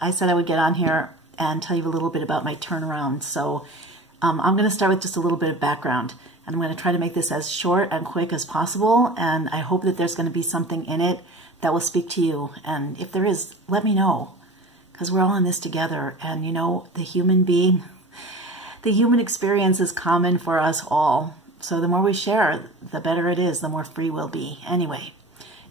I said I would get on here and tell you a little bit about my turnaround. So I'm going to start with just a little bit of background. And I'm going to try to make this as short and quick as possible. And I hope that there's going to be something in it that will speak to you. And if there is, let me know. Because we're all in this together. And you know, the human experience is common for us all. So the more we share, the better it is, the more free we'll be. Anyway,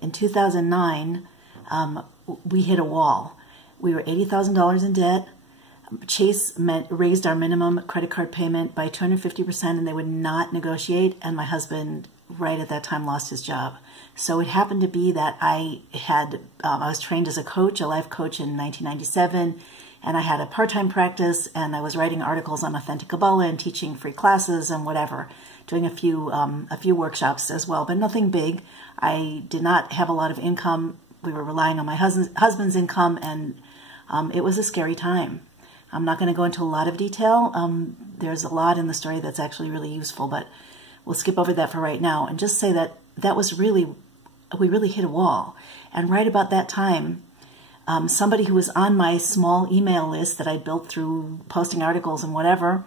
in 2009, we hit a wall. We were $80,000 in debt. Chase raised our minimum credit card payment by 250%, and they would not negotiate. And my husband, right at that time, lost his job. So it happened to be that I was trained as a coach, a life coach in 1997, and I had a part-time practice, and I was writing articles on authentic Kabbalah and teaching free classes and whatever, doing a few workshops as well, but nothing big. I did not have a lot of income. We were relying on my husband's income, and it was a scary time. I'm not going to go into a lot of detail. There's a lot in the story that's actually really useful, but we'll skip over that for right now and just say that we really hit a wall. And right about that time, somebody who was on my small email list that I built through posting articles and whatever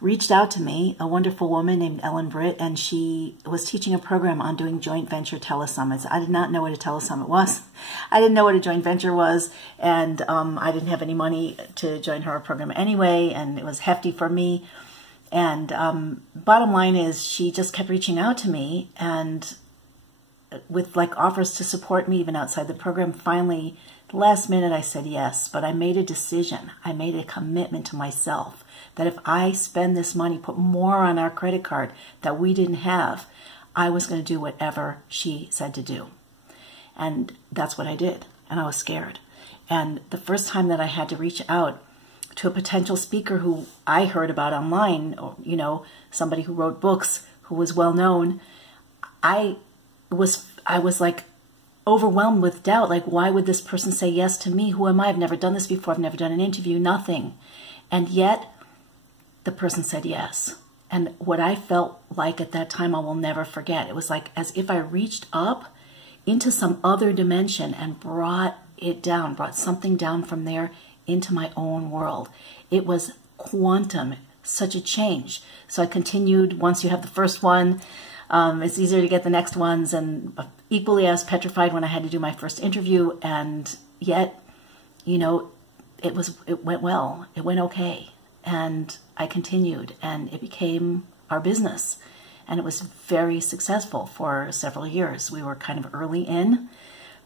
reached out to me, a wonderful woman named Ellen Britt, and she was teaching a program on doing joint venture telesummits. I did not know what a telesummit was. I didn't know what a joint venture was, and I didn't have any money to join her program anyway, and it was hefty for me. And bottom line is, she just kept reaching out to me, and with like offers to support me even outside the program. Finally, the last minute I said yes, but I made a decision. I made a commitment to myself that if I spend this money, put more on our credit card that we didn't have, I was going to do whatever she said to do. And that's what I did. And I was scared. And the first time that I had to reach out to a potential speaker who I heard about online, or, you know, somebody who wrote books, who was well known, I was like overwhelmed with doubt. Like, why would this person say yes to me? Who am I? I've never done this before. I've never done an interview, nothing. And yet the person said yes. And what I felt like at that time, I will never forget. It was like as if I reached up into some other dimension and brought it down, brought something down from there into my own world. It was quantum, such a change. So I continued. Once you have the first one, it's easier to get the next ones. And equally, I was petrified when I had to do my first interview. And yet, you know, it went well. It went okay. And I continued, and it became our business. And it was very successful for several years. We were kind of early in,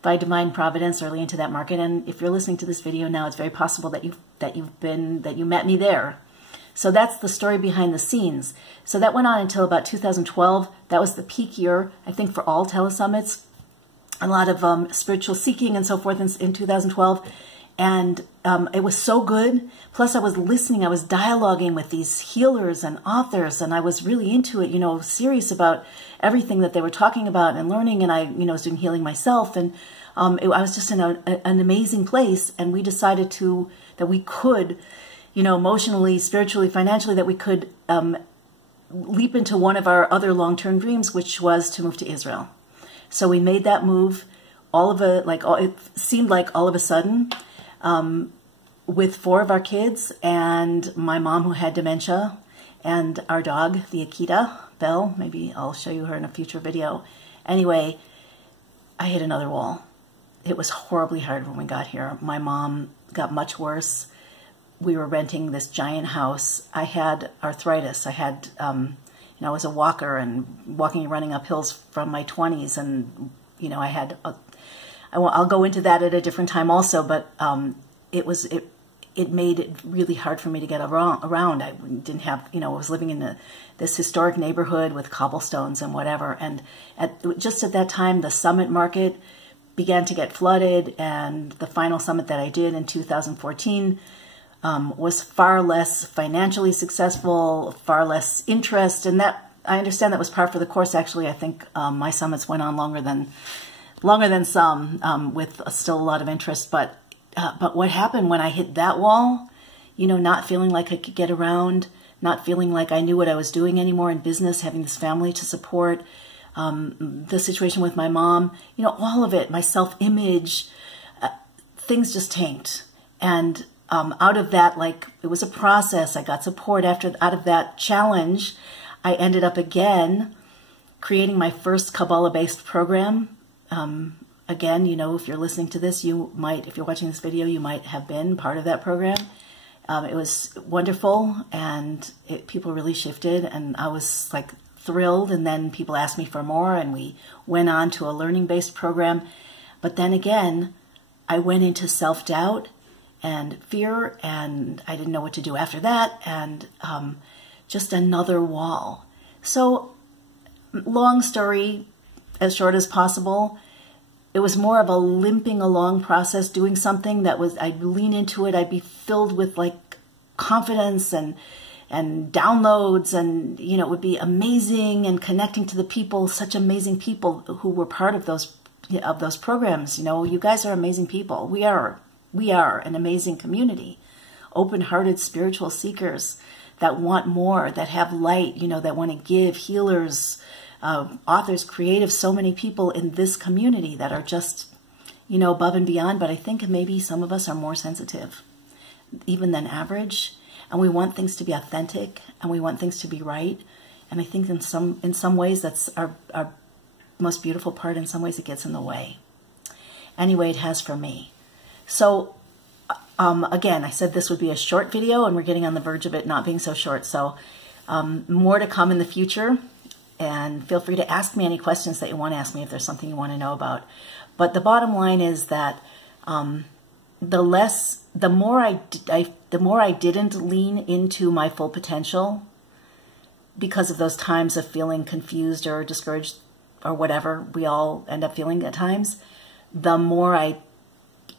by divine providence, early into that market. And if you're listening to this video now, it's very possible that you met me there. So that's the story behind the scenes. So that went on until about 2012. That was the peak year, I think, for all telesummits. A lot of spiritual seeking and so forth in 2012. And it was so good. Plus I was listening, I was dialoguing with these healers and authors, and I was really into it, you know, serious about everything that they were talking about and learning. And I, you know, was doing healing myself. And I was just in an amazing place. And we decided that we could, you know, emotionally, spiritually, financially, that we could leap into one of our other long-term dreams, which was to move to Israel. So we made that move. It seemed like all of a sudden, with 4 of our kids and my mom who had dementia and our dog, the Akita, Belle. Maybe I'll show you her in a future video. Anyway, I hit another wall. It was horribly hard when we got here. My mom got much worse. We were renting this giant house. I had arthritis. I had, you know, I was a walker and walking and running up hills from my 20s. And, you know, I'll go into that at a different time also, but it made it really hard for me to get around. I didn't have, you know, I was living in this historic neighborhood with cobblestones and whatever. And just at that time, the summit market began to get flooded, and the final summit that I did in 2014 was far less financially successful, far less interest, and that, I understand that was par for the course. Actually, I think my summits went on longer than some, with still a lot of interest. But what happened when I hit that wall, you know, not feeling like I could get around, not feeling like I knew what I was doing anymore in business, having this family to support, the situation with my mom, you know, all of it, my self-image, things just tanked. And out of that, like, it was a process. I got support out of that challenge. I ended up again creating my first Kabbalah-based program. Again, you know, if you're listening to this, if you're watching this video, you might have been part of that program. It was wonderful, and people really shifted, and I was like thrilled. And then people asked me for more, and we went on to a learning-based program. But then again, I went into self-doubt and fear, and I didn't know what to do after that, and just another wall. So, long story, as short as possible, it was more of a limping along process, doing something that was, I'd lean into it, I'd be filled with like confidence and downloads, and, you know, it would be amazing, and connecting to the people, such amazing people who were part of those programs. You know, you guys are amazing people. We are an amazing community, open-hearted spiritual seekers that want more, that have light, you know, that want to give, healers, authors, creatives, so many people in this community that are just, you know, above and beyond. But I think maybe some of us are more sensitive even than average, and we want things to be authentic, and we want things to be right. And I think in some ways that's our most beautiful part. In some ways it gets in the way. Anyway, it has for me. So again, I said this would be a short video, and we're getting on the verge of it not being so short. So more to come in the future, and feel free to ask me any questions that you want to ask me if there's something you want to know about. But the bottom line is that the more I didn't lean into my full potential because of those times of feeling confused or discouraged or whatever we all end up feeling at times, the more I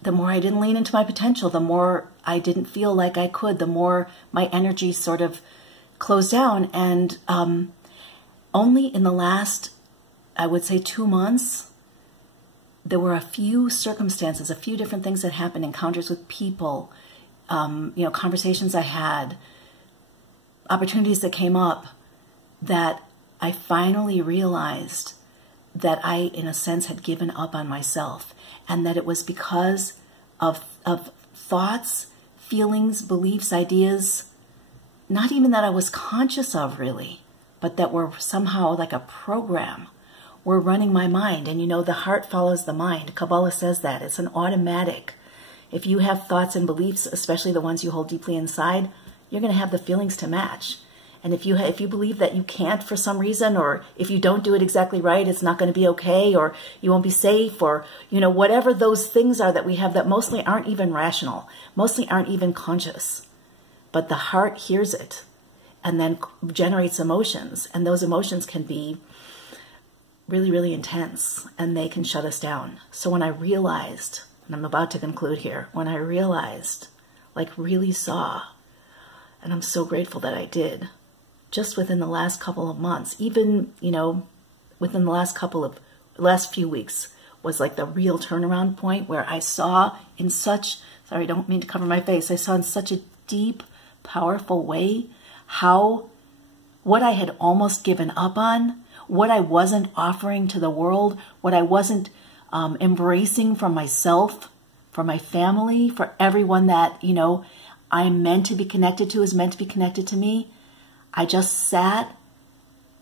didn't lean into my potential, the more I didn't feel like I could, the more my energy sort of closed down. And only in the last, I would say, 2 months, there were a few circumstances, a few different things that happened, encounters with people, you know, conversations I had, opportunities that came up, that I finally realized that I, in a sense, had given up on myself, and that it was because of thoughts, feelings, beliefs, ideas, not even that I was conscious of really, but that were somehow like a program, were running my mind. And you know, the heart follows the mind. Kabbalah says that. It's an automatic. If you have thoughts and beliefs, especially the ones you hold deeply inside, you're going to have the feelings to match. And if you believe that you can't for some reason, or if you don't do it exactly right, it's not going to be okay, or you won't be safe, or, you know, whatever those things are that we have that mostly aren't even rational, mostly aren't even conscious, but the heart hears it and then generates emotions. And those emotions can be really, really intense, and they can shut us down. So when I realized, and I'm about to conclude here, when I realized, like really saw, and I'm so grateful that I did, just within the last couple of months, even, you know, within the last few weeks was like the real turnaround point, where I saw in such, sorry, I don't mean to cover my face, I saw in such a deep, powerful way how what I had almost given up on, what I wasn't offering to the world, what I wasn't embracing for myself, for my family, for everyone that, you know, I'm meant to be connected to, is meant to be connected to me. I just sat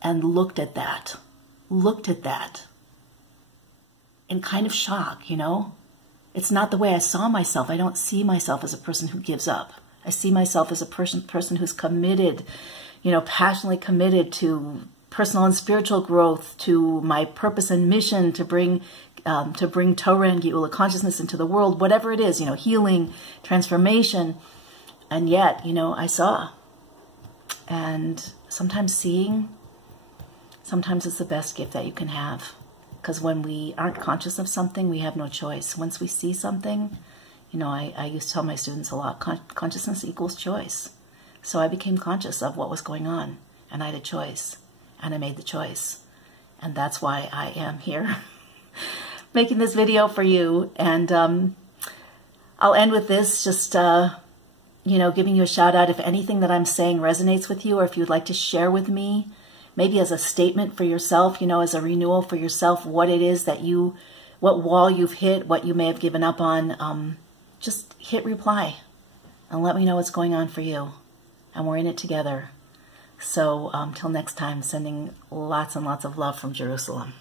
and looked at that in kind of shock, you know. It's not the way I saw myself. I don't see myself as a person who gives up. I see myself as a person who's committed, you know, passionately committed to personal and spiritual growth, to my purpose and mission to bring Torah and Geula consciousness into the world, whatever it is, you know, healing, transformation. And yet, you know, I saw. And sometimes seeing, sometimes it's the best gift that you can have. Because when we aren't conscious of something, we have no choice. Once we see something, you know, I used to tell my students a lot, consciousness equals choice. So I became conscious of what was going on, and I had a choice, and I made the choice. And that's why I am here making this video for you. And I'll end with this, just, you know, giving you a shout out if anything that I'm saying resonates with you, or if you'd like to share with me, maybe as a statement for yourself, you know, as a renewal for yourself, what it is that what wall you've hit, what you may have given up on. just hit reply and let me know what's going on for you. And we're in it together. So till next time, sending lots and lots of love from Jerusalem.